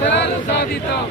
சாதித்தோம் சாதித்தோம்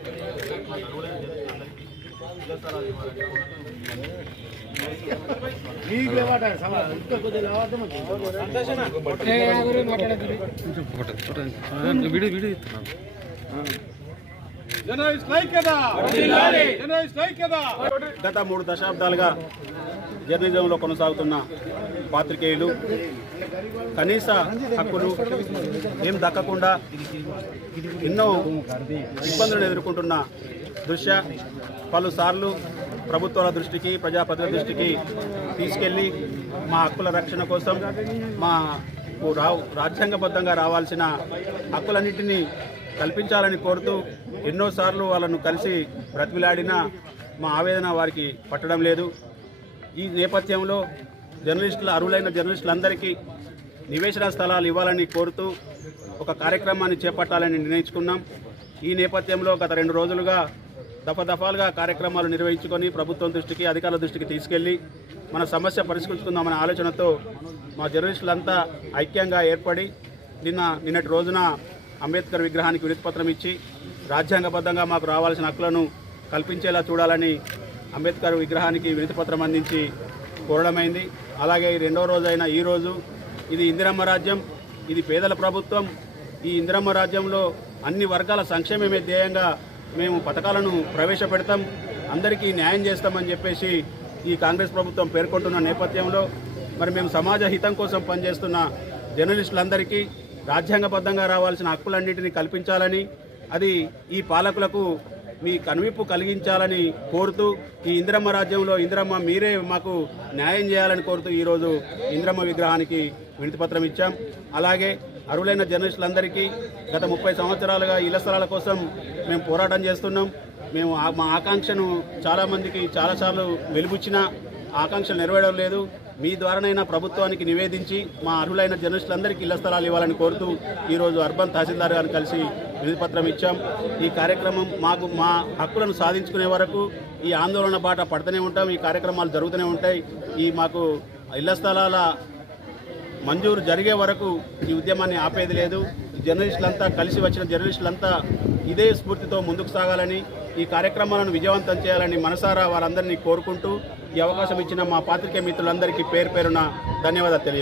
video video ఇస్తున్నాను గత మూడు దశాబ్దాలుగా జర్నలిజంలో కొనసాగుతున్న పాత్రికేయులు కనీస హక్కులు ఏం దక్కకుండా ఎన్నో ఇబ్బందులను ఎదుర్కొంటున్న దృశ్య పలుసార్లు ప్రభుత్వాల దృష్టికి ప్రజాప్రతినిధుల దృష్టికి తీసుకెళ్ళి మా హక్కుల రక్షణ కోసం మా రాజ్యాంగబద్ధంగా రావాల్సిన హక్కులన్నింటినీ కల్పించాలని కోరుతూ ఎన్నోసార్లు వాళ్ళను కలిసి బ్రతిమిలాడినా మా ఆవేదన వారికి పట్టడం లేదు. ఈ నేపథ్యంలో జర్నలిస్టుల అర్హులైన జర్నలిస్టులందరికీ నివేశన స్థలాలు ఇవ్వాలని కోరుతూ ఒక కార్యక్రమాన్ని చేపట్టాలని నిర్ణయించుకున్నాం. ఈ నేపథ్యంలో గత రెండు రోజులుగా దఫాదఫాలుగా కార్యక్రమాలు నిర్వహించుకొని ప్రభుత్వం దృష్టికి అధికారుల దృష్టికి తీసుకెళ్ళి మన సమస్య పరిష్కరించుకుందామనే ఆలోచనతో మా జర్నలిస్టులంతా ఐక్యంగా ఏర్పడి నిన్న నిన్నటి రోజున అంబేద్కర్ విగ్రహానికి వినతిపత్రం ఇచ్చి రాజ్యాంగబద్ధంగా మాకు రావాల్సిన హక్కులను కల్పించేలా చూడాలని అంబేద్కర్ విగ్రహానికి వినతిపత్రం అందించి కోరడమైంది. అలాగే ఈ రెండవ రోజైన ఈ రోజు. ఇది ఇందిరమ్మ రాజ్యం ఇది పేదల ప్రభుత్వం. ఈ ఇందిరమ్మ రాజ్యంలో అన్ని వర్గాల సంక్షేమమే ధ్యేయంగా మేము పథకాలను ప్రవేశపెడతాం అందరికీ న్యాయం చేస్తామని చెప్పేసి ఈ కాంగ్రెస్ ప్రభుత్వం పేర్కొంటున్న నేపథ్యంలో మరి మేము సమాజ హితం కోసం పనిచేస్తున్న జర్నలిస్టులందరికీ రాజ్యాంగబద్ధంగా రావాల్సిన హక్కులన్నింటినీ కల్పించాలని అది ఈ పాలకులకు మీ కనువిప్పు కలిగించాలని కోరుతూ ఈ ఇందిరమ్మ రాజ్యంలో ఇందిరమ్మ మీరే మాకు న్యాయం చేయాలని కోరుతూ ఈరోజు ఇందిరమ్మ విగ్రహానికి వినతిపత్రం ఇచ్చాం. అలాగే అరువులైన జర్నలిస్టులందరికీ గత ముప్పై సంవత్సరాలుగా ఇళ్ళ స్థలాల కోసం మేము పోరాటం చేస్తున్నాం. మేము మా ఆకాంక్షను చాలామందికి చాలాసార్లు వెలుగుచ్చిన ఆకాంక్షలు నెరవేరడం లేదు. మీ ద్వారానైనా ప్రభుత్వానికి నివేదించి మా అర్హులైన జర్నలిస్టులందరికీ ఇళ్ళ స్థలాలు ఇవ్వాలని కోరుతూ ఈరోజు అర్బన్ తహసీల్దార్ గారిని కలిసి వినతిపత్రం ఇచ్చాం. ఈ కార్యక్రమం మాకు మా హక్కులను సాధించుకునే వరకు ఈ ఆందోళన బాట పడుతూనే ఉంటాం. ఈ కార్యక్రమాలు జరుగుతూనే ఉంటాయి. ఈ మాకు ఇళ్ళ స్థలాల మంజూరు జరిగే వరకు ఈ ఉద్యమాన్ని ఆపేది లేదు. జర్నలిస్టులంతా కలిసి వచ్చిన జర్నలిస్టులంతా ఇదే స్ఫూర్తితో ముందుకు సాగాలని ఈ కార్యక్రమాలను విజయవంతం చేయాలని మనసారా వారందరినీ కోరుకుంటూ ఈ అవకాశం ఇచ్చిన మా పాత్రికేయ మిత్రులందరికీ పేరు పేరున ధన్యవాదాలు తెలియదు